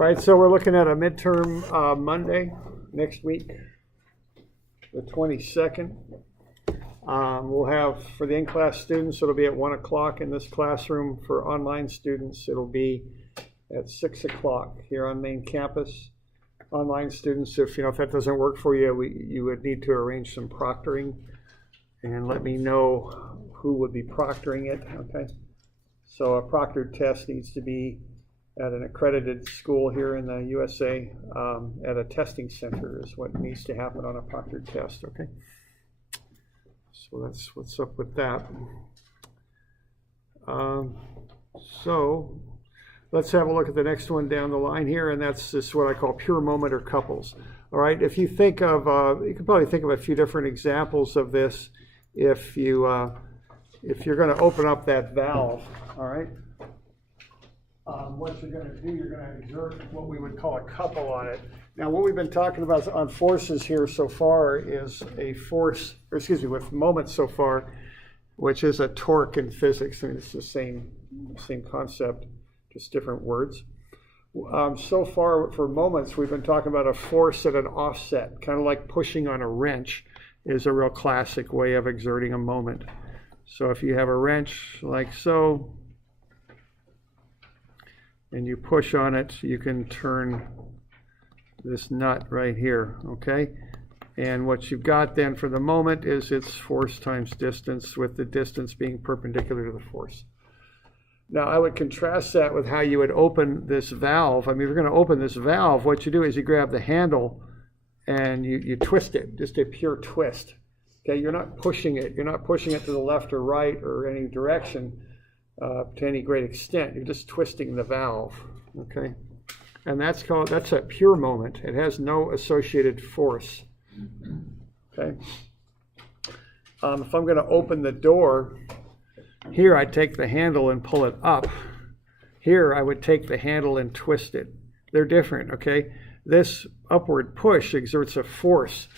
All right, so we're looking at a midterm Monday next week, the 22nd. We'll have, for the in-class students, it'll be at 1 o'clock in this classroom. For online students, it'll be at 6 o'clock here on main campus. Online students, if that doesn't work for you, you would need to arrange some proctoring and let me know who would be proctoring it, okay? So a proctored test needs to be at an accredited school here in the USA, at a testing center is what needs to happen on a proctored test, okay? So that's what's up with that. So let's have a look at the next one down the line here, and that's this what I call pure moment or couples. All right, if you think of, you could probably think of a few different examples of this if you're going to open up that valve, all right? What you're going to do, you're going to exert what we would call a couple on it. Now, what we've been talking about on forces here so far is a force, or excuse me, with moments so far, which is a torque in physics. I mean, it's the same concept, just different words. So far, for moments, we've been talking about a force at an offset, kind of like pushing on a wrench is a real classic way of exerting a moment. So if you have a wrench like so, and you push on it, you can turn this nut right here, okay? And what you've got then for the moment is its force times distance, with the distance being perpendicular to the force. Now, I would contrast that with how you would open this valve. I mean, if you're going to open this valve, what you do is you grab the handle and you twist it, just a pure twist. Okay, you're not pushing it. You're not pushing it to the left or right or any direction to any great extent. You're just twisting the valve, okay? And that's a pure moment. It has no associated force, okay? If I'm going to open the door, here I take the handle and pull it up. Here I would take the handle and twist it. They're different, okay? This upward push exerts a force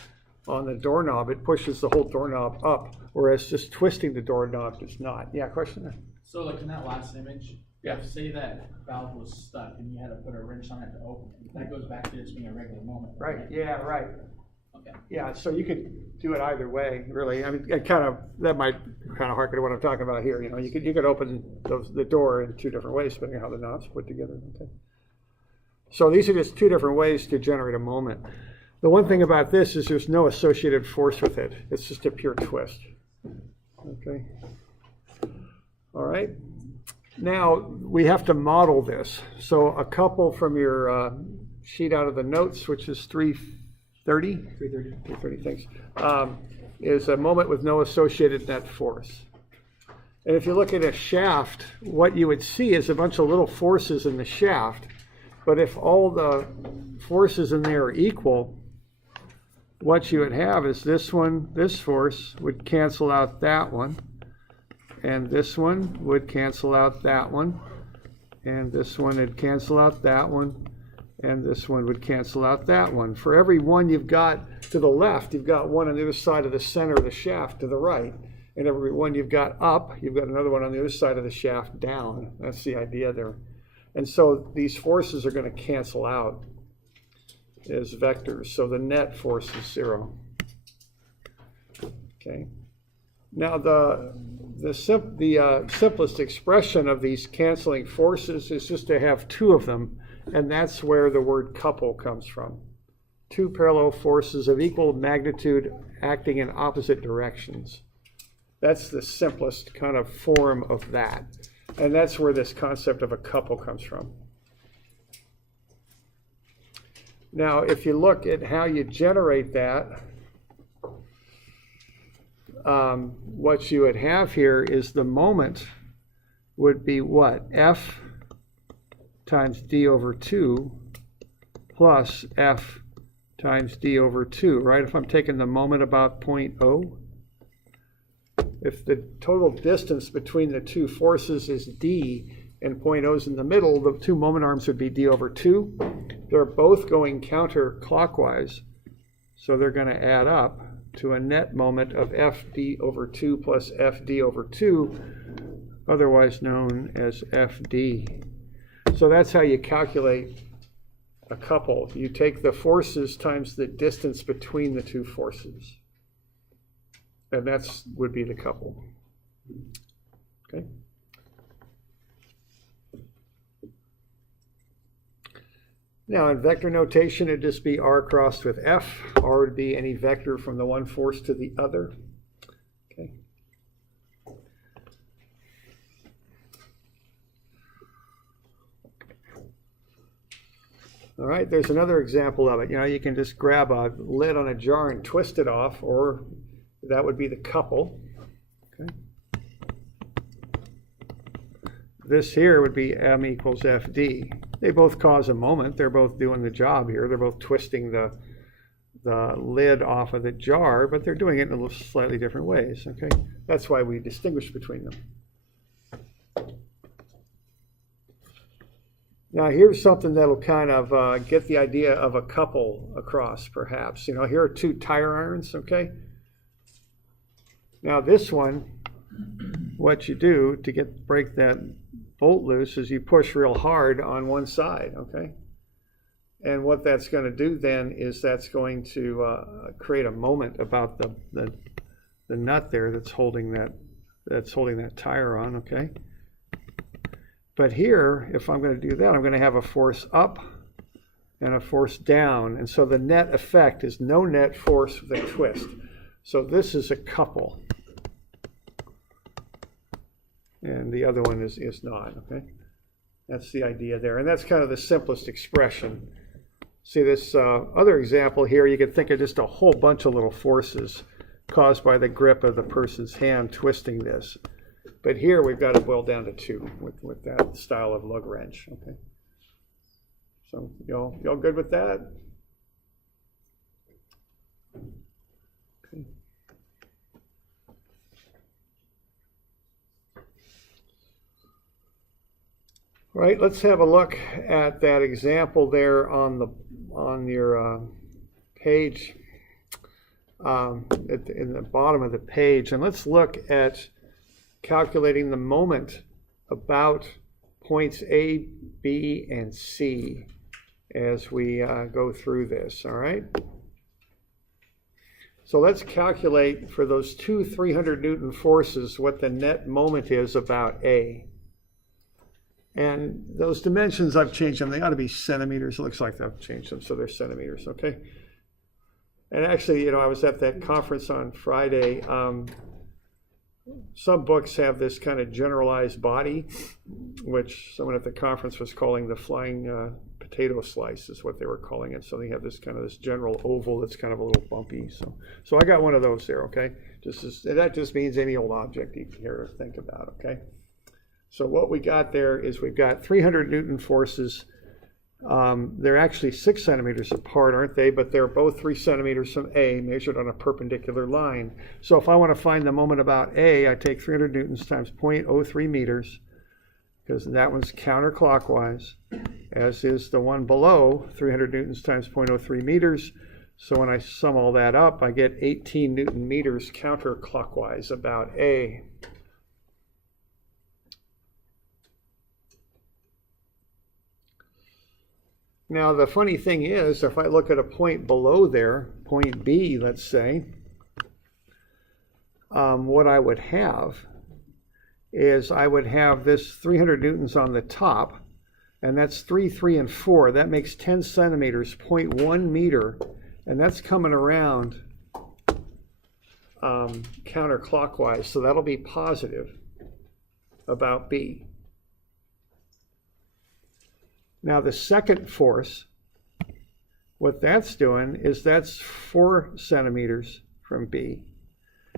on the doorknob. It pushes the whole doorknob up, whereas just twisting the doorknob does not. Yeah, question there? So like in that last image, if say that valve was stuck and you had to put a wrench on it to open it, that goes back to just being a regular moment. Right, yeah, right. Okay. Yeah, so you could do it either way, really. I mean, that might kind of harken to what I'm talking about here. You could open the door in two different ways, depending on how the knobs put together. Okay. So these are just two different ways to generate a moment. The one thing about this is there's no associated force with it. It's just a pure twist. Okay. All right. Now we have to model this. So a couple from your sheet out of the notes, which is 330, thanks, is a moment with no associated net force. And if you look at a shaft, what you would see is a bunch of little forces in the shaft. But if all the forces in there are equal, what you would have is this force would cancel out that one, and this one would cancel out that one, and this one would cancel out that one, and this one would cancel out that one. For every one you've got to the left, you've got one on the other side of the center of the shaft to the right. And every one you've got up, you've got another one on the other side of the shaft down. That's the idea there. And so these forces are going to cancel out as vectors. So the net force is 0. Okay. Now the simplest expression of these canceling forces is just to have two of them. And that's where the word couple comes from. Two parallel forces of equal magnitude acting in opposite directions. That's the simplest kind of form of that. And that's where this concept of a couple comes from. Now, if you look at how you generate that, what you would have here is the moment would be what? F times d over 2 plus F times d over 2, right? If I'm taking the moment about point O, if the total distance between the two forces is d and point O is in the middle, the two moment arms would be d over 2. They're both going counterclockwise, so they're going to add up to a net moment of Fd over 2 plus Fd over 2, otherwise known as Fd. So that's how you calculate a couple. You take the forces times the distance between the two forces. And that's would be the couple. Okay. Now in vector notation, it'd just be R crossed with F. R would be any vector from the one force to the other. Okay. All right, there's another example of it. You know, you can just grab a lid on a jar and twist it off, or that would be the couple. Okay. This here would be M equals FD. They both cause a moment. They're both doing the job here. They're both twisting the lid off of the jar, but they're doing it in slightly different ways. Okay, that's why we distinguish between them. Now here's something that'll kind of get the idea of a couple across, perhaps. You know, here are two tire irons, okay? Now this one, what you do to break that bolt loose is you push real hard on one side, okay? And what that's going to do then is that's going to create a moment about the nut there that's holding that tire on, okay? But here, if I'm going to do that, I'm going to have a force up and a force down. And so the net effect is no net force with a twist. So this is a couple. And the other one is not, okay? That's the idea there. And that's kind of the simplest expression. See this other example here, you could think of just a whole bunch of little forces caused by the grip of the person's hand twisting this. But here we've got to boil down to two with that style of lug wrench. Okay. So y'all good with that? Okay. All right, let's have a look at that example there on your page, in the bottom of the page, and let's look at calculating the moment about points A, B, and C as we go through this, all right? So let's calculate for those two 300 Newton forces what the net moment is about A. And those dimensions, I've changed them. They ought to be centimeters. It looks like I've changed them, so they're centimeters, okay? And actually, you know, I was at that conference on Friday. Some books have this kind of generalized body, which someone at the conference was calling the flying potato slice, is what they were calling it. So they have this kind of this general oval that's kind of a little bumpy. So I got one of those there, okay? That just means any old object you can hear or think about, okay? So what we got there is we've got 300 Newton forces. They're actually 6 centimeters apart, aren't they? But they're both 3 centimeters from A, measured on a perpendicular line. So if I want to find the moment about A, I take 300 newtons times 0.03 meters, because that one's counterclockwise, as is the one below, 300 newtons times 0.03 meters. So when I sum all that up, I get 18 Newton meters counterclockwise about A. Now, the funny thing is, if I look at a point below there, point B, let's say, what I would have is I would have this 300 newtons on the top, and that's 3, 3, and 4. That makes 10 centimeters, 0.1 meter, and that's coming around counterclockwise, so that'll be positive about B. Now the second force, what that's doing is that's 4 centimeters from B.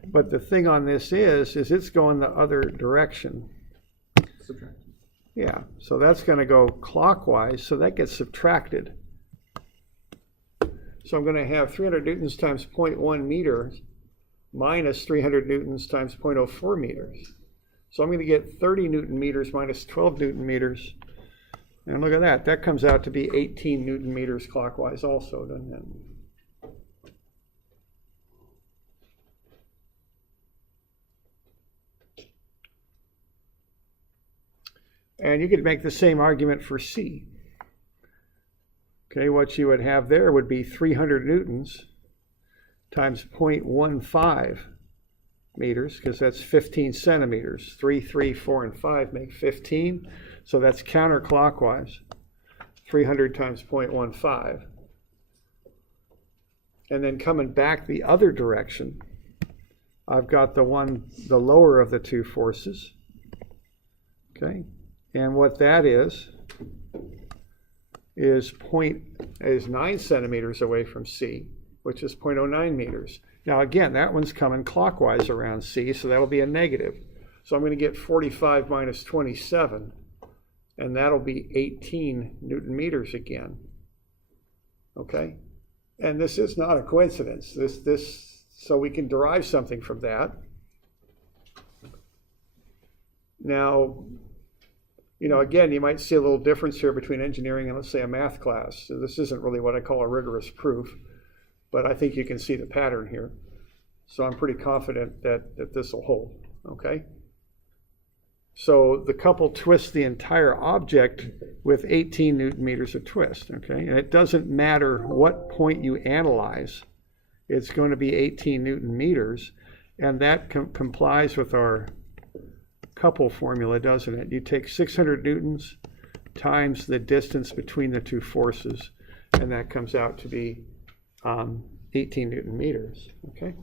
But the thing on this is it's going the other direction. Subtract. Yeah, so that's going to go clockwise, so that gets subtracted. So I'm going to have 300 newtons times 0.1 meters minus 300 newtons times 0.04 meters. So I'm going to get 30 Newton meters minus 12 Newton meters. And look at that. That comes out to be 18 Newton meters clockwise also, doesn't it? And you could make the same argument for C. Okay, what you would have there would be 300 newtons times 0.15 meters, because that's 15 centimeters. 3, 3, 4, and 5 make 15, so that's counterclockwise. 300 times 0.15. And then coming back the other direction, I've got the lower of the two forces. Okay, and what that is 9 centimeters away from C, which is 0.09 meters. Now again, that one's coming clockwise around C, so that'll be a negative. So I'm going to get 45 minus 27, and that'll be 18 Newton meters again. Okay, and this is not a coincidence. So we can derive something from that. Now, again, you might see a little difference here between engineering and, let's say, a math class. So this isn't really what I call a rigorous proof, but I think you can see the pattern here. So I'm pretty confident that this will hold, okay? So the couple twists the entire object with 18 Newton meters of twist, okay? And it doesn't matter what point you analyze, it's going to be 18 Newton meters, and that complies with our couple formula, doesn't it? You take 600 newtons times the distance between the two forces, and that comes out to be 18 Newton meters, okay?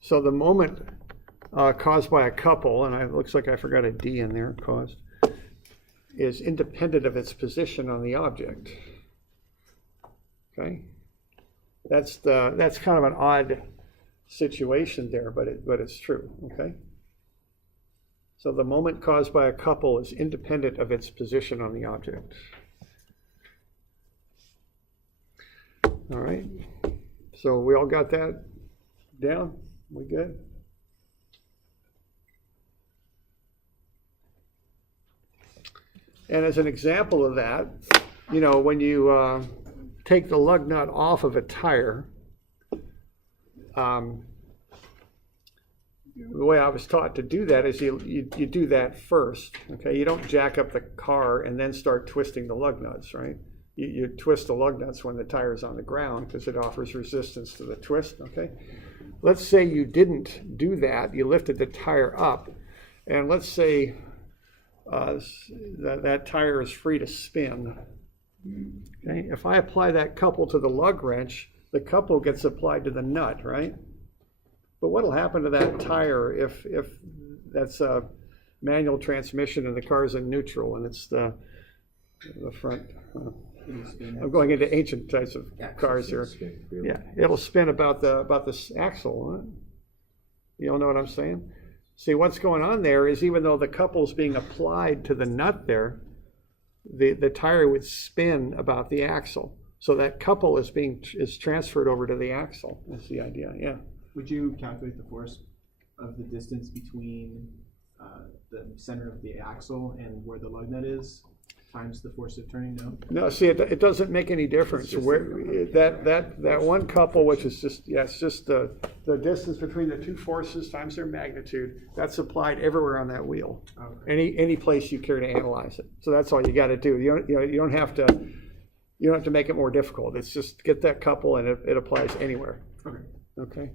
So the moment caused by a couple, and it looks like I forgot a D in there, caused, is independent of its position on the object. Okay, that's kind of an odd situation there, but it's true. Okay, so the moment caused by a couple is independent of its position on the object. All right, so we all got that down? We good? And as an example of that, when you take the lug nut off of a tire, the way I was taught to do that is you do that first. Okay, you don't jack up the car and then start twisting the lug nuts, right? You twist the lug nuts when the tire is on the ground because it offers resistance to the twist. Okay, let's say you didn't do that. You lifted the tire up, and let's say that tire is free to spin. Okay, if I apply that couple to the lug wrench, the couple gets applied to the nut, right? But what will happen to that tire if that's a manual transmission and the car's in neutral and it's the front? I'm going into ancient types of cars here. Yeah, it'll spin about this axle. Huh? You all know what I'm saying? See, what's going on there is even though the couple's being applied to the nut there, the tire would spin about the axle. So that couple is transferred over to the axle. That's the idea, yeah. Would you calculate the force of the distance between the center of the axle and where the lug nut is times the force of turning? No, see, it doesn't make any difference. That one couple, which is it's just the distance between the two forces times their magnitude, that's applied everywhere on that wheel. Okay. Any place you care to analyze it. So that's all you got to do. You don't have to make it more difficult. It's just get that couple and it applies anywhere. Okay.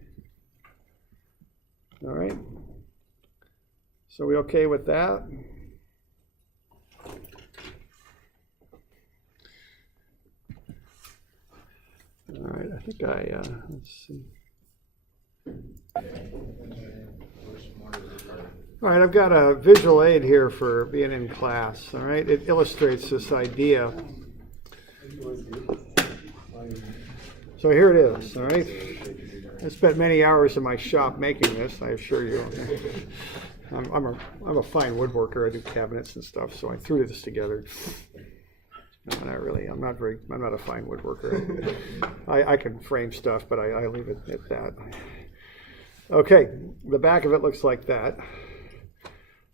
All right. So we okay with that? All right, I think let's see. All right, I've got a visual aid here for being in class, all right? It illustrates this idea. So here it is, all right? I spent many hours in my shop making this, I assure you. I'm a fine woodworker. I do cabinets and stuff, so I threw this together. No, not really. I'm not a fine woodworker. I can frame stuff, but I leave it at that. Okay, the back of it looks like that.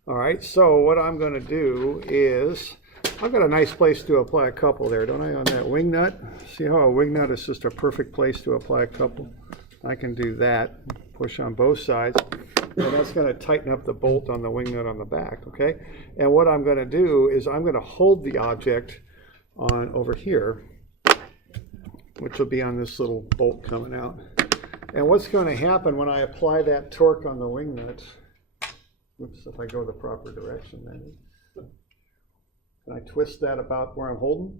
All right, so what I'm going to do is, I've got a nice place to apply a couple there, don't I, on that wing nut? See how a wing nut is just a perfect place to apply a couple? I can do that, push on both sides. And that's going to tighten up the bolt on the wing nut on the back, okay? And what I'm going to do is I'm going to hold the object on over here, which will be on this little bolt coming out. And what's going to happen when I apply that torque on the wing nut, whoops, if I go the proper direction, then can I twist that about where I'm holding?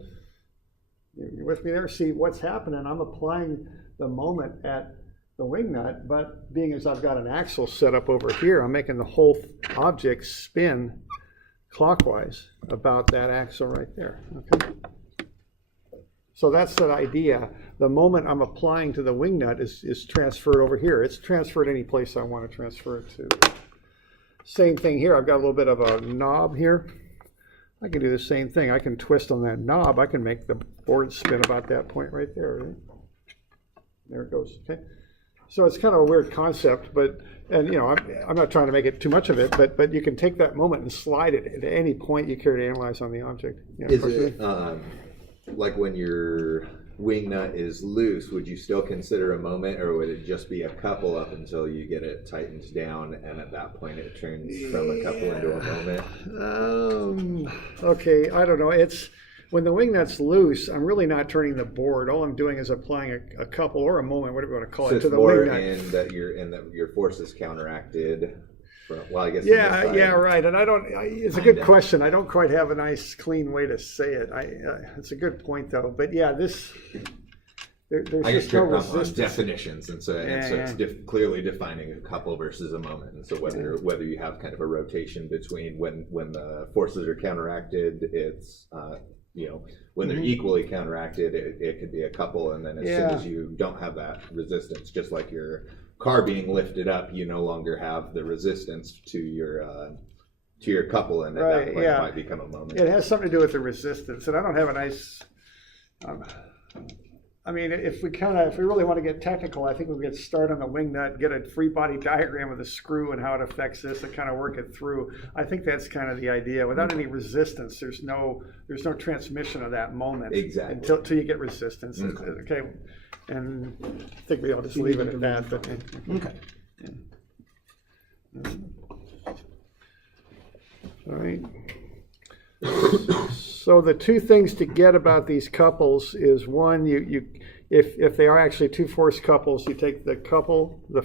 You with me there? See what's happening, I'm applying the moment at the wing nut, but being as I've got an axle set up over here, I'm making the whole object spin clockwise about that axle right there, okay? So that's that idea. The moment I'm applying to the wing nut is transferred over here. It's transferred any place I want to transfer it to. Same thing here, I've got a little bit of a knob here. I can do the same thing. I can twist on that knob. I can make the board spin about that point right there. Right? There it goes, okay? So it's kind of a weird concept, and you know, I'm not trying to make it too much of it, but you can take that moment and slide it at any point you care to analyze on the object. You know, is it like when your wing nut is loose, would you still consider a moment, or would it just be a couple up until you get it tightened down, and at that point it turns from a couple into a moment? Okay, I don't know. It's when the wing nut's loose, I'm really not turning the board. All I'm doing is applying a couple or a moment, whatever you want to call it, to the wing nut. In that your force is counteracted. Well, I guess. Yeah, right. And it's a good question. I don't quite have a nice, clean way to say it. It's a good point, though. But yeah, there's I just no resistance. on definitions, and so it's clearly defining a couple versus a moment. And so whether you have kind of a rotation between when the forces are counteracted, it's when they're equally counteracted, it could be a couple, and then as soon as you don't have that resistance, just like your car being lifted up, you no longer have the resistance to your couple, and at that point it might become a moment. It has something to do with the resistance, and I don't have a nice. I mean, if we really want to get technical, I think we'll get started on the wing nut, get a free body diagram of the screw and how it affects this, and kind of work it through. I think that's kind of the idea. Without any resistance, there's no transmission of that moment until you get resistance. Mm-hmm. Okay, and I think I'll just leave it at that. But, okay. Yeah. All right. So the two things to get about these couples is one, if they are actually two force couples, you take the couple, the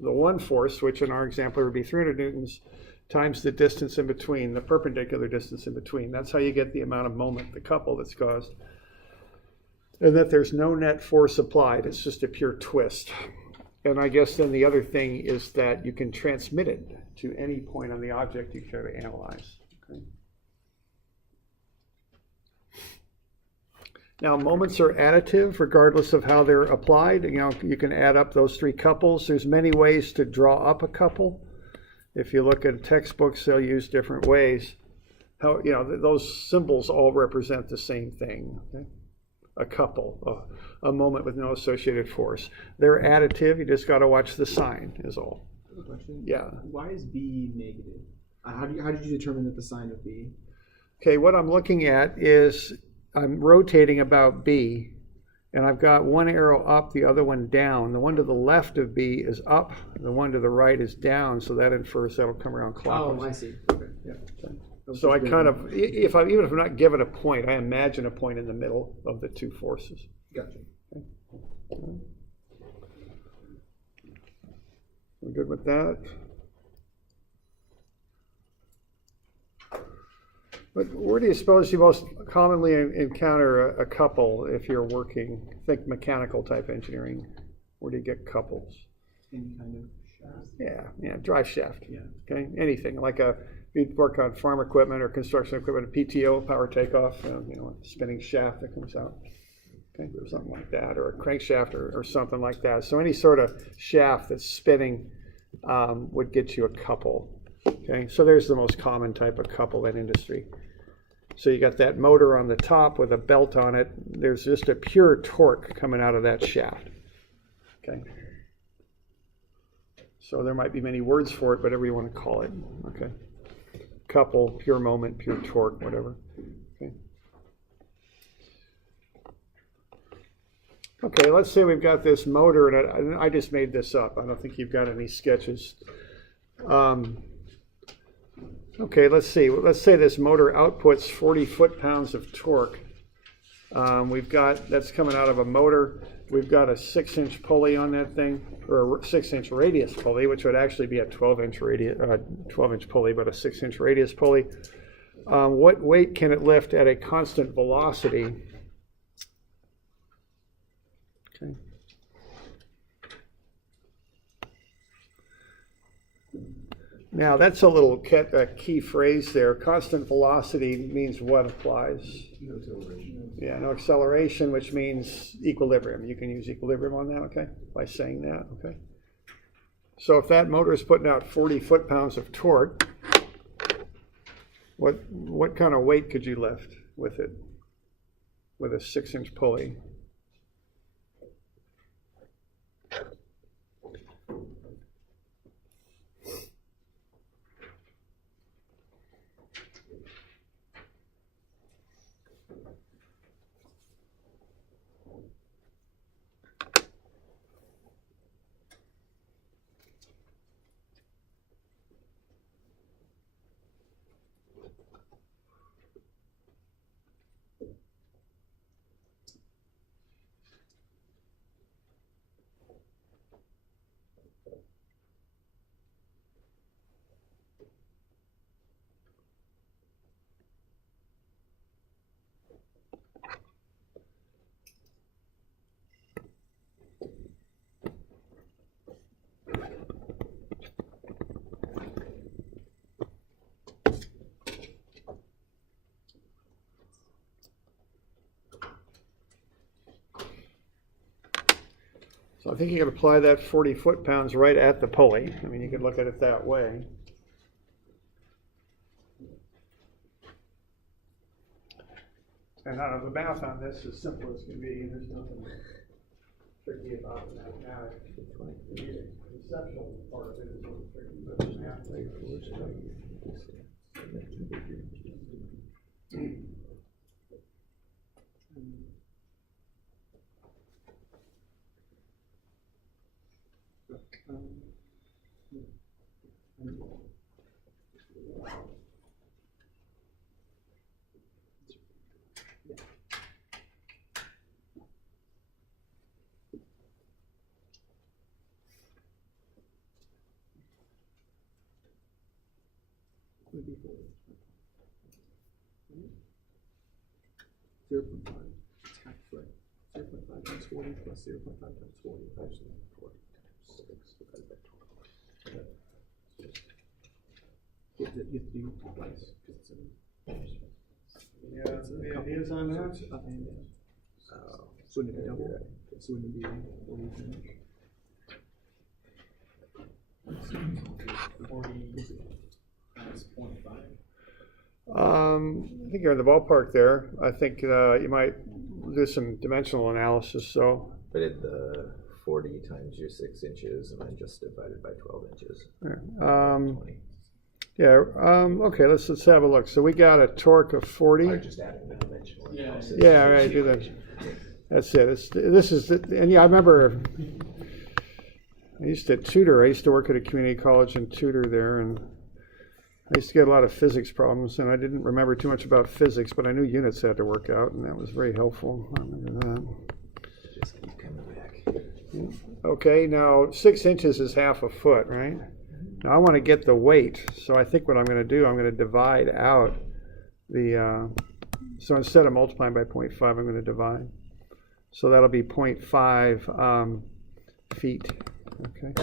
one force, which in our example would be 300 newtons, times the distance in between, the perpendicular distance in between. That's how you get the amount of moment, the couple that's caused. And that there's no net force applied, it's just a pure twist. And I guess then the other thing is that you can transmit it to any point on the object you care to analyze. Okay. Now, moments are additive regardless of how they're applied. You know, you can add up those three couples. There's many ways to draw up a couple. If you look at textbooks, they'll use different ways. How, you know, those symbols all represent the same thing. Okay? A couple, a moment with no associated force. They're additive. You just got to watch the sign is all. I have a question. Yeah. Why is B negative? How did you determine that the sign of B? Okay, what I'm looking at is I'm rotating about B, and I've got one arrow up, the other one down. The one to the left of B is up, the one to the right is down, so that infers that'll come around clockwise. Oh, I see. Okay, yeah. So I kind of, even if I'm not given a point, I imagine a point in the middle of the two forces. Gotcha. Okay. We're good with that? But where do you suppose you most commonly encounter a couple if you're working, think mechanical type engineering? Where do you get couples? Any kind of shaft? Yeah, drive shaft. Yeah. Okay, anything like you work on farm equipment or construction equipment, a PTO, power takeoff, a spinning shaft that comes out. Okay, or something like that, or a crankshaft or something like that. So any sort of shaft that's spinning would get you a couple. Okay, so there's the most common type of couple in industry. So you got that motor on the top with a belt on it. There's just a pure torque coming out of that shaft. Okay. So there might be many words for it, whatever you want to call it. Okay. Couple, pure moment, pure torque, whatever. Okay. Okay, let's say we've got this motor, and I just made this up. I don't think you've got any sketches. Okay, let's see. Let's say this motor outputs 40 foot-pounds of torque. That's coming out of a motor. We've got a 6-inch pulley on that thing, or a 6-inch radius pulley, which would actually be a 12-inch pulley, but a 6-inch radius pulley. What weight can it lift at a constant velocity? Okay. Now that's a little key phrase there. Constant velocity means what applies? No acceleration. Yeah, no acceleration, which means equilibrium. You can use equilibrium on that, okay, by saying that, okay. So if that motor is putting out 40 foot-pounds of torque, what kind of weight could you lift with it, with a 6-inch pulley? So I think you can apply that 40 foot-pounds right at the pulley. I mean, you could look at it that way. And the math on this is simple as can be. There's nothing tricky about the mathematics. The conceptual part of it is a little tricky, but the math Would be 0.5 tack foot. 0.5 times 40 plus 0.5 times 40. Actually, 40 times 6 divided by 12. You have to do twice. Yeah, the ideas on that? Up and down. So wouldn't it be double? So wouldn't it be 40 That's 0.5. I think you're in the ballpark there. I think you might do some dimensional analysis. So, But at the 40 times your 6 inches, and then just divided by 12 inches. Okay. Let's have a look. So we got a torque of 40. Or just adding the dimensional analysis. Yeah, right. Do that. That's it. I remember. I used to tutor. I used to work at a community college and tutor there, and I used to get a lot of physics problems, and I didn't remember too much about physics, but I knew units had to work out, and that was very helpful. I remember that. Just keep coming back. Okay, now 6 inches is half a foot, right? Now I want to get the weight, so I think what I'm going to do, I'm going to divide out the, so instead of multiplying by 0.5, I'm going to divide. So that'll be 0.5 feet, okay?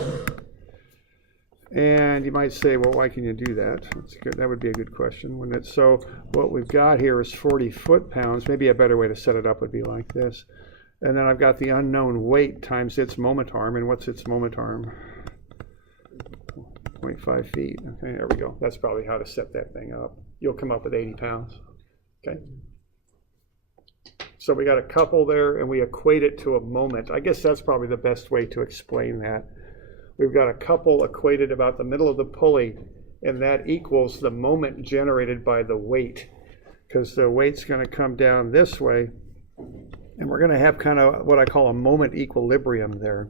And you might say, well, why can you do that? That's good. That would be a good question, wouldn't it? So what we've got here is 40 foot-pounds. Maybe a better way to set it up would be like this. And then I've got the unknown weight times its moment arm. And what's its moment arm? 0.5 feet. Okay, there we go. That's probably how to set that thing up. You'll come up with 80 pounds. Okay. So we got a couple there, and we equate it to a moment. I guess that's probably the best way to explain that. We've got a couple equated about the middle of the pulley, and that equals the moment generated by the weight, because the weight's going to come down this way, and we're going to have kind of what I call a moment equilibrium there.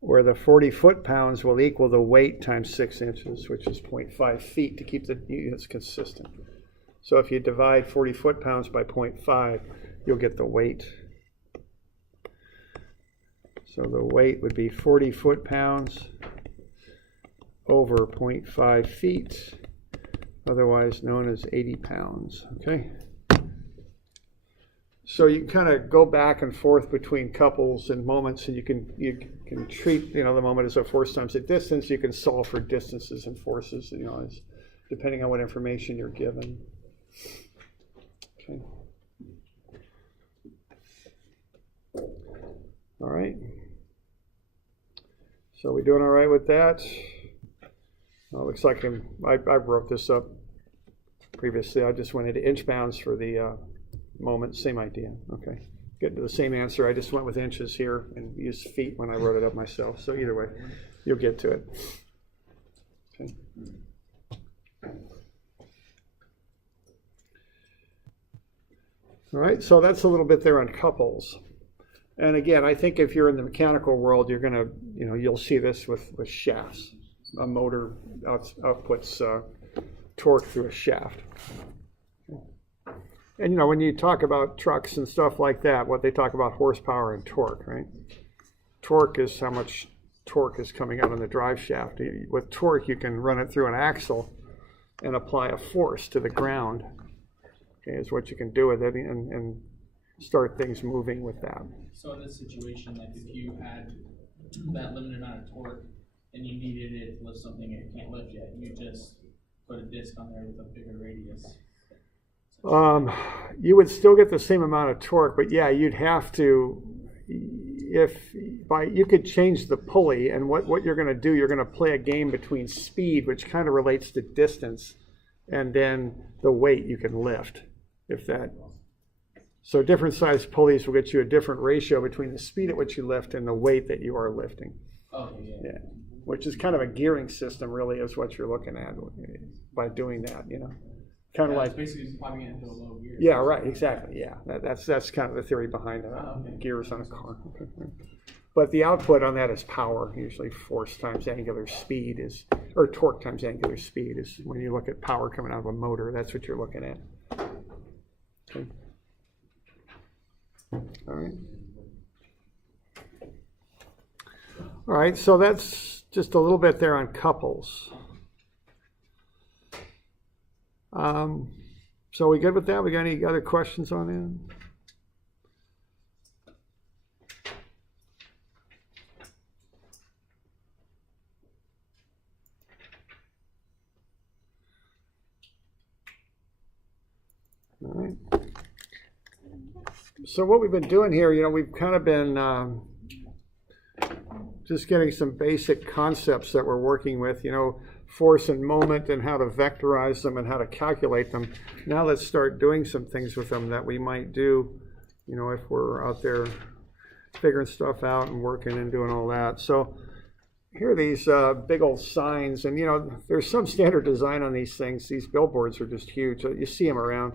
where the 40 foot-pounds will equal the weight times 6 inches, which is 0.5 feet to keep the units consistent. So if you divide 40 foot-pounds by 0.5, you'll get the weight. So the weight would be 40 foot-pounds over 0.5 feet, otherwise known as 80 pounds, okay? So you can kind of go back and forth between couples and moments, and you can treat the moment as a force times a distance. You can solve for distances and forces, as, depending on what information you're given. Okay. All right. So we doing all right with that? Looks like I wrote this up previously. I just went into inch pounds for the moment, same idea. Okay, get to the same answer. I just went with inches here and used feet when I wrote it up myself. So either way, you'll get to it. Okay. All right, so that's a little bit there on couples. And again, I think if you're in the mechanical world, you're gonna, you'll see this with shafts. A motor outputs torque through a shaft. And when you talk about trucks and stuff like that, what they talk about horsepower and torque, right? Torque is how much torque is coming out on the drive shaft. With torque, you can run it through an axle and apply a force to the ground. Okay, is what you can do with it and start things moving with that. So in this situation, like if you had that limited amount of torque and you needed it to lift something it can't lift yet, you just put a disc on there with a bigger radius. You would still get the same amount of torque, but yeah, you'd have to, you could change the pulley, and what you're going to do, you're going to play a game between speed, which kind of relates to distance, and then the weight you can lift, so different size pulleys will get you a different ratio between the speed at which you lift and the weight that you are lifting. Oh, yeah. Which is kind of a gearing system, really, is what you're looking at by doing that, Kind of like basically popping it into a low gear. Yeah, right, exactly. Yeah, that's kind of the theory behind gears on a car. But the output on that is power. Usually force times angular speed or torque times angular speed is when you look at power coming out of a motor. That's what you're looking at. Okay. All right. All right. So that's just a little bit there on couples. So we good with that? We got any other questions on that? All right. So what we've been doing here, we've kind of been just getting some basic concepts that we're working with, force and moment and how to vectorize them and how to calculate them. Now let's start doing some things with them that we might do, if we're out there figuring stuff out and working and doing all that. So here are these big old signs, and there's some standard design on these things. These billboards are just huge. You see them around.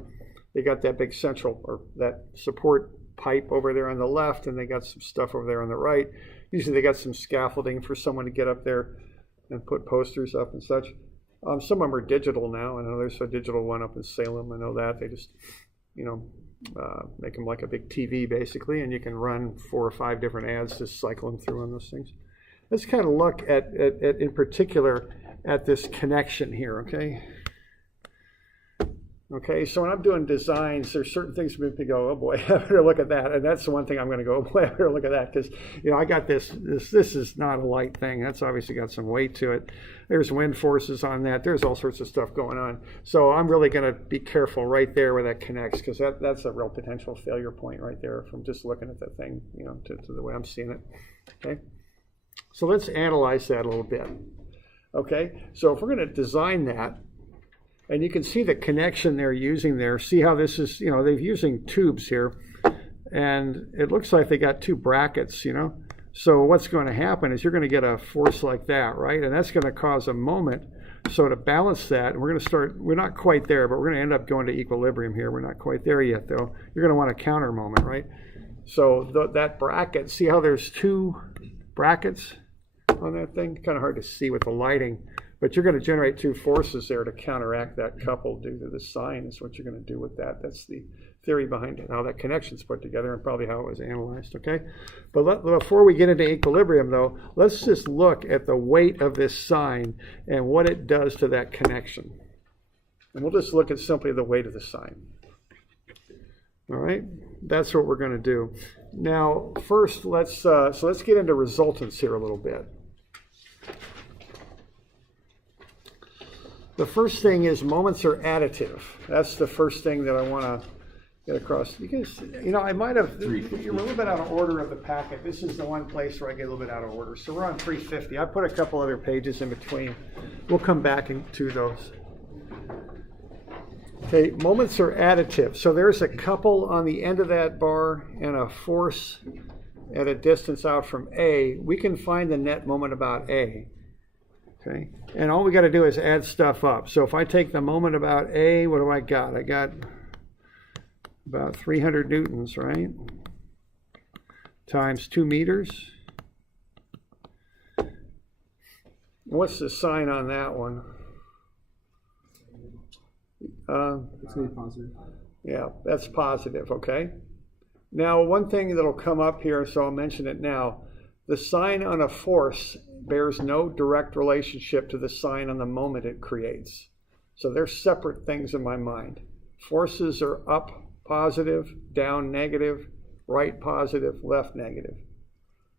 They got that big central or that support pipe over there on the left, and they got some stuff over there on the right. Usually they got some scaffolding for someone to get up there and put posters up and such. Some of them are digital now. I know there's a digital one up in Salem. I know that. They just, make them like a big TV basically, and you can run 4 or 5 different ads, just cycle them through on those things. Let's kind of look at in particular at this connection here, okay? Okay, so when I'm doing designs, there's certain things that make me go, oh boy, I better look at that. And that's the one thing I'm going to go, oh boy, I better look at that, because I got this is not a light thing. That's obviously got some weight to it. There's wind forces on that. There's all sorts of stuff going on. So I'm really going to be careful right there where that connects, because that's a real potential failure point right there from just looking at the thing, to the way I'm seeing it. Okay, so let's analyze that a little bit. Okay, so if we're going to design that, and you can see the connection they're using there. See how this is, they're using tubes here. And it looks like they got 2 brackets, So what's going to happen is you're going to get a force like that, right? And that's going to cause a moment. So to balance that, we're not quite there, but we're going to end up going to equilibrium here. We're not quite there yet, though. You're going to want a counter moment, right? So that bracket, see how there's 2 brackets on that thing? Kind of hard to see with the lighting, but you're going to generate two forces there to counteract that couple due to the sign is what you're going to do with that. That's the theory behind it, how that connection's put together and probably how it was analyzed, okay? But before we get into equilibrium though, let's just look at the weight of this sign and what it does to that connection. And we'll just look at simply the weight of the sign. All right, that's what we're going to do. Now, first, let's get into resultants here a little bit. The first thing is moments are additive. That's the first thing that I want to get across. Because, I might have, you're a little bit out of order of the packet. This is the one place where I get a little bit out of order. So we're on 350. I put a couple other pages in between. We'll come back to those. Okay, moments are additive. So there's a couple on the end of that bar and a force at a distance out from A. We can find the net moment about A. Okay, and all we got to do is add stuff up. So if I take the moment about A, what do I got? I got about 300 newtons, right? Times 2 meters. What's the sign on that one? It's going to be positive. Yeah, that's positive, okay? Now, one thing that'll come up here, so I'll mention it now. The sign on a force bears no direct relationship to the sign on the moment it creates. So they're separate things in my mind. Forces are up positive, down negative, right positive, left negative.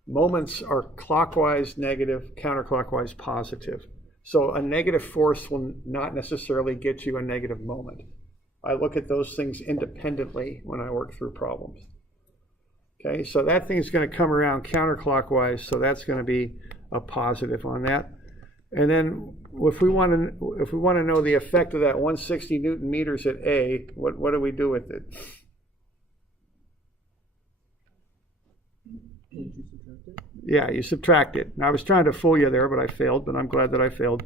Moments are clockwise negative, counterclockwise positive. So a negative force will not necessarily get you a negative moment. I look at those things independently when I work through problems. Okay, so that thing's going to come around counterclockwise, so that's going to be a positive on that. And then if we want to know the effect of that 160 Newton meters at A, what do we do with it? Yeah, you subtract it. Now, I was trying to fool you there, but I failed, but I'm glad that I failed.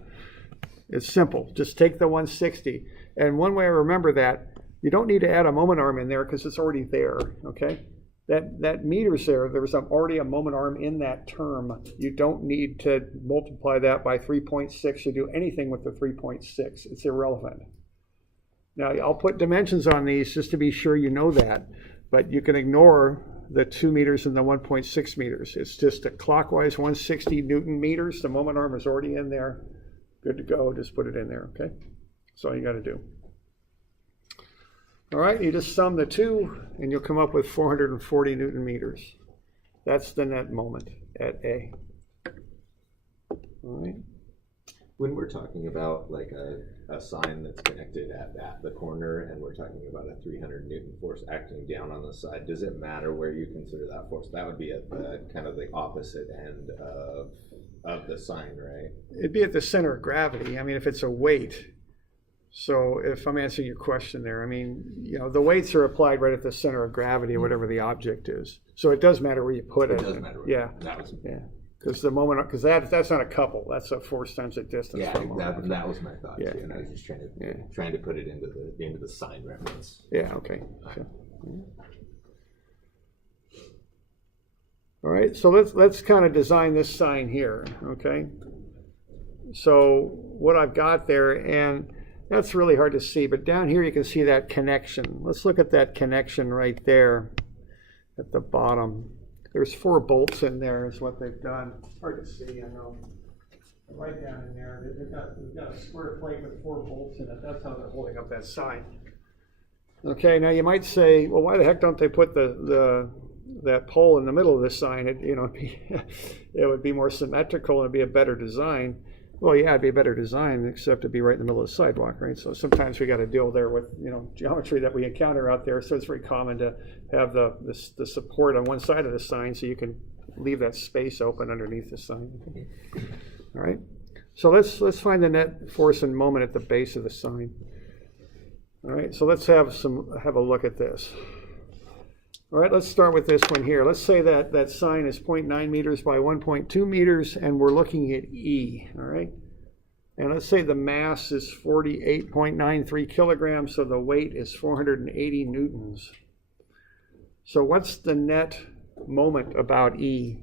It's simple. Just take the 160. And one way I remember that, you don't need to add a moment arm in there because it's already there, okay? That meters there's already a moment arm in that term. You don't need to multiply that by 3.6 or do anything with the 3.6. It's irrelevant. Now, I'll put dimensions on these just to be sure you know that, but you can ignore the 2 meters and the 1.6 meters. It's just a clockwise 160 Newton meters. The moment arm is already in there. Good to go. Just put it in there, okay? That's all you got to do. All right, you just sum the two, and you'll come up with 440 Newton meters. That's the net moment at A. All right. When we're talking about like a sign that's connected at the corner and we're talking about a 300 Newton force acting down on the side, does it matter where you consider that force? That would be at the kind of the opposite end of the sign, right? It'd be at the center of gravity. I mean, if it's a weight. So if I'm answering your question there, I mean, the weights are applied right at the center of gravity or whatever the object is. So it does matter where you put it. It does matter. Yeah. Because because that's not a couple. That's a force times a distance. Yeah, that was my thought. Yeah. And I was just trying to put it into the sign reference. Yeah. Okay. Sure. All right. So let's kind of design this sign here. Okay. So what I've got there, and that's really hard to see, but down here you can see that connection. Let's look at that connection right there at the bottom. There's 4 bolts in there is what they've done. Hard to see, I know. Right down in there, they've got a square plate with 4 bolts in it. That's how they're holding up that sign. Okay, now you might say, well, why the heck don't they put that pole in the middle of the sign? It would be more symmetrical and it'd be a better design. Well, yeah, it'd be a better design, except it'd be right in the middle of the sidewalk, right? So sometimes we got to deal there with, geometry that we encounter out there. So it's very common to have the support on one side of the sign so you can leave that space open underneath the sign. All right. So let's find the net force and moment at the base of the sign. All right. So let's have a look at this. All right, let's start with this one here. Let's say that sign is 0.9 meters by 1.2 meters, and we're looking at E, all right? And let's say the mass is 48.93 kilograms, so the weight is 480 newtons. So what's the net moment about E?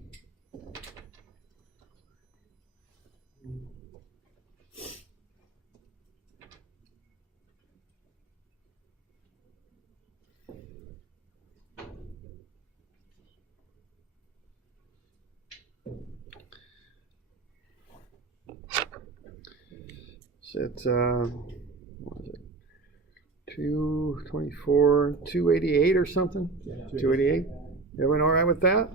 It's what is it? 224, 288 or something? Yeah, 288? Everyone all right with that?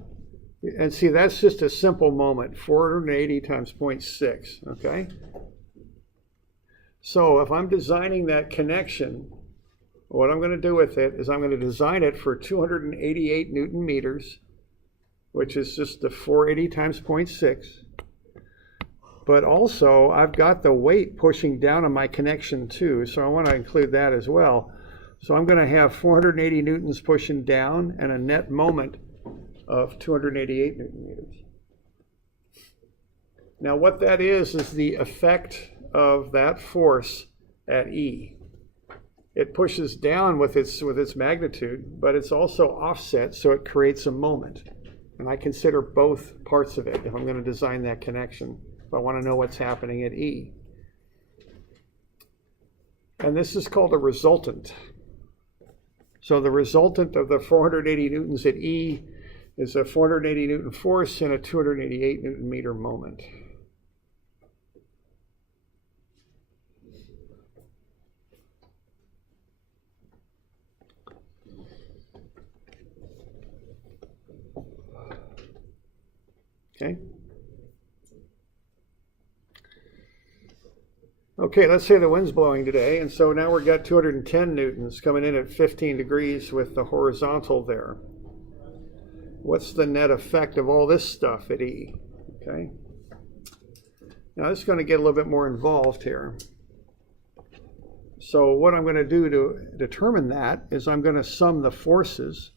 And see, that's just a simple moment, 480 times 0.6, okay? So if I'm designing that connection, what I'm going to do with it is I'm going to design it for 288 Newton meters, which is just the 480 times 0.6. But also, I've got the weight pushing down on my connection too, so I want to include that as well. So I'm going to have 480 newtons pushing down and a net moment of 288 Newton meters. Now what that is the effect of that force at E. It pushes down with its magnitude, but it's also offset, so it creates a moment. And I consider both parts of it if I'm going to design that connection. I want to know what's happening at E. And this is called a resultant. So the resultant of the 480 newtons at E is a 480 Newton force and a 288 Newton meter moment. Okay. Okay, let's say the wind's blowing today, and so now we've got 210 newtons coming in at 15 degrees with the horizontal there. What's the net effect of all this stuff at E? Okay. Now this is going to get a little bit more involved here. So what I'm going to do to determine that is I'm going to sum the forces.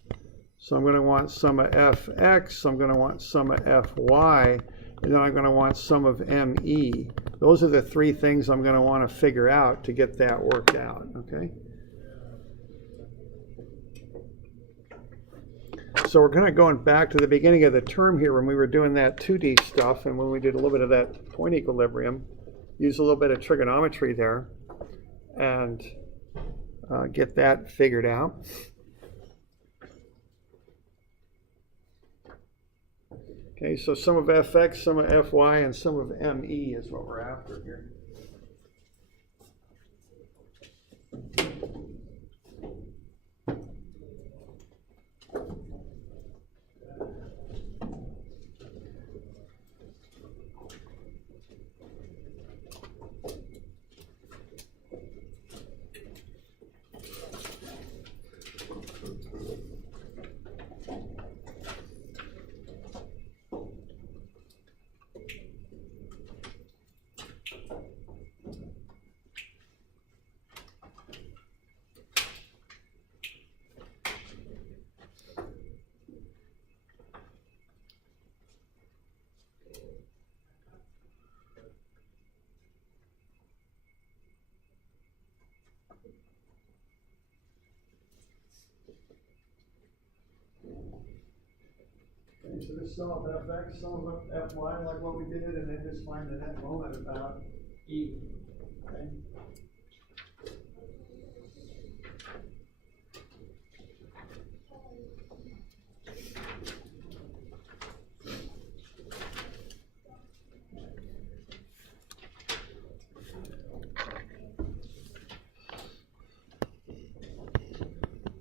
So I'm going to want sum of Fx, I'm going to want sum of Fy, and then I'm going to want sum of ME. Those are the three things I'm going to want to figure out to get that worked out, okay? So we're kind of going back to the beginning of the term here when we were doing that 2D stuff and when we did a little bit of that point equilibrium, use a little bit of trigonometry there and get that figured out. Okay, so sum of Fx, sum of Fy, and sum of ME is what we're after here. So just sum of Fx, sum of Fy, like what we did, and then just find the net moment about E. Okay.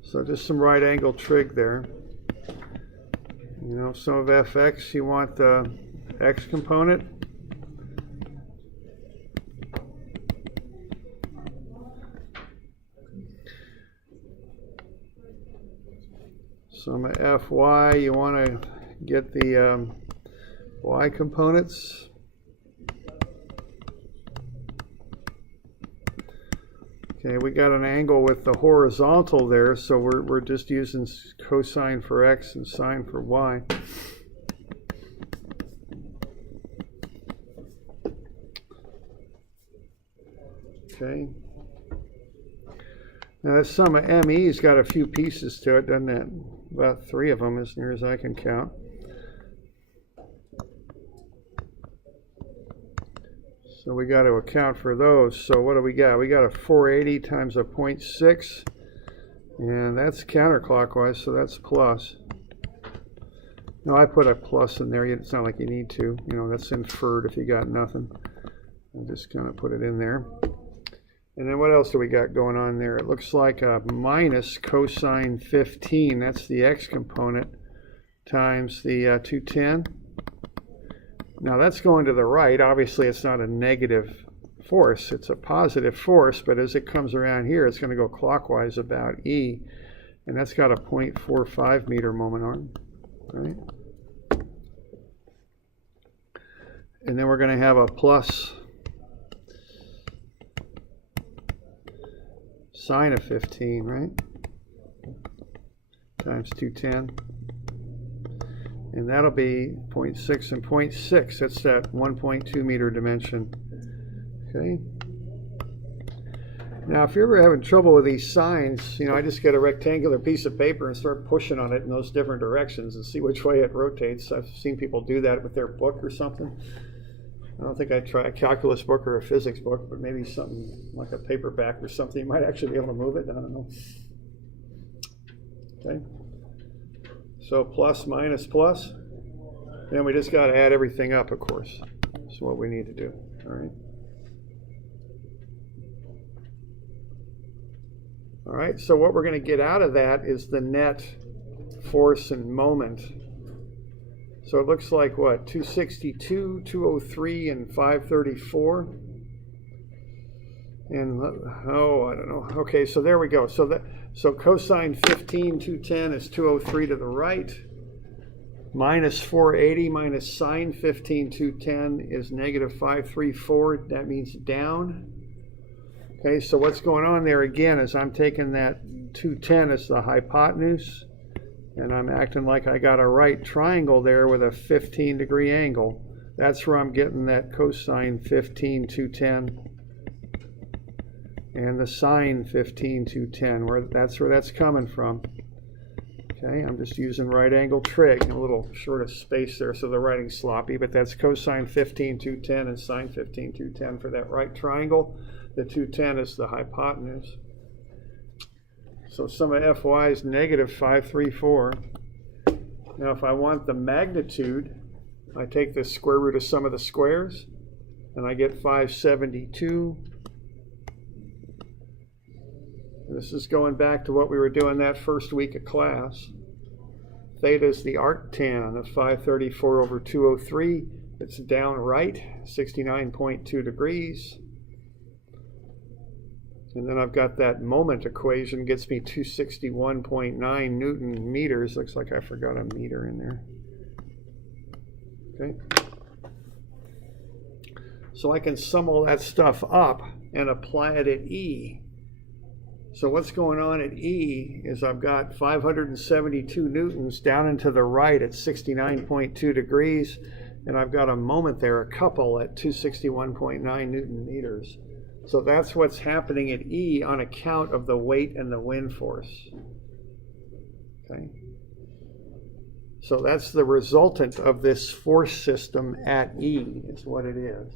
So just some right angle trig there. You know, sum of Fx, you want the x component. Sum of Fy, you want to get the y components. Okay, we got an angle with the horizontal there, so we're just using cosine for x and sine for y. Okay. Now this sum of ME's got a few pieces to it, doesn't it? About 3 of them, as near as I can count. So we got to account for those. So what do we got? We got a 480 times a 0.6, and that's counterclockwise, so that's plus. No, I put a plus in there. It's not like you need to. You know, that's inferred if you got nothing. I'll just kind of put it in there. And then what else do we got going on there? It looks like a minus cosine 15, that's the x component, times the 210. Now that's going to the right. Obviously it's not a negative force, it's a positive force, but as it comes around here, it's going to go clockwise about E, and that's got a 0.45 meter moment arm, right? And then we're going to have a plus sine of 15, right? Times 210. And that'll be 0.6 and 0.6. That's that 1.2 meter dimension. Okay. Now, if you're ever having trouble with these signs, I just get a rectangular piece of paper and start pushing on it in those different directions and see which way it rotates. I've seen people do that with their book or something. I don't think I'd try a calculus book or a physics book, but maybe something like a paperback or something. You might actually be able to move it. I don't know. Okay. So plus, minus, plus. Then we just got to add everything up, of course. That's what we need to do. All right. All right, so what we're going to get out of that is the net force and moment. So it looks like what, 262, 203, and 534. And oh, I don't know. Okay, so there we go. So cosine 15, 210 is 203 to the right. Minus 480 minus sine 15, 210 is negative 534. That means down. Okay, so what's going on there again is I'm taking that 210 as the hypotenuse, and I'm acting like I got a right triangle there with a 15-degree angle. That's where I'm getting that cosine 15, 210, and the sine 15, 210. That's where that's coming from. Okay, I'm just using right angle trig, a little short of space there, so the writing's sloppy, but that's cosine 15, 210 and sine 15, 210 for that right triangle. The 210 is the hypotenuse. So sum of Fy is negative 534. Now if I want the magnitude, I take the square root of sum of the squares, and I get 572. And this is going back to what we were doing that first week of class. Theta is the arctan of 534 over 203. It's down right, 69.2 degrees. And then I've got that moment equation, gets me 261.9 Newton meters. Looks like I forgot a meter in there. Okay. So I can sum all that stuff up and apply it at E. So what's going on at E is I've got 572 newtons down and to the right at 69.2 degrees, and I've got a moment there, a couple at 261.9 Newton meters. So that's what's happening at E on account of the weight and the wind force. Okay. So that's the resultant of this force system at E, is what it is.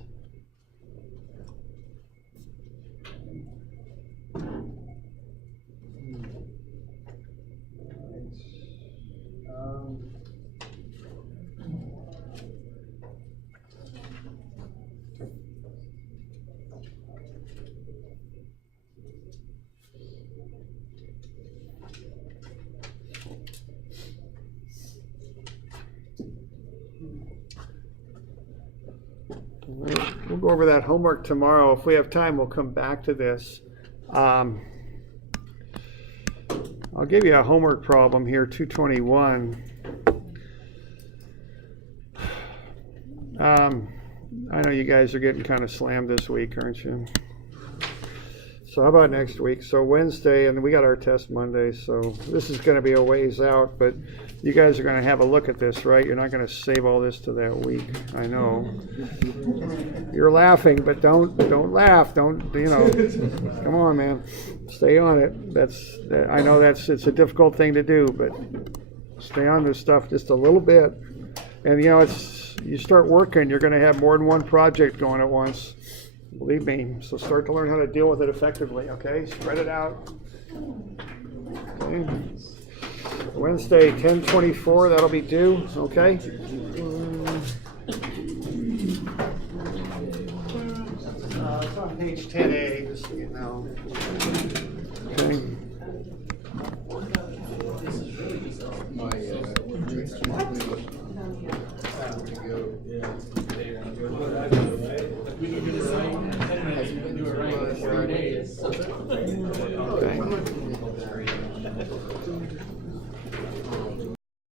We'll go over that homework tomorrow. If we have time, we'll come back to this. I'll give you a homework problem here, 221. I know you guys are getting kind of slammed this week, aren't you? So how about next week? So Wednesday, and we got our test Monday, so this is going to be a ways out, but you guys are going to have a look at this, right? You're not going to save all this to that week. I know. You're laughing, but don't laugh. Don't, come on, man. Stay on it. I know it's a difficult thing to do, but stay on this stuff just a little bit. And you start working, you're going to have more than one project going at once. Believe me. So start to learn how to deal with it effectively, okay? Spread it out. Okay. Wednesday, 10:24, that'll be due, okay? page 10A, just so you know.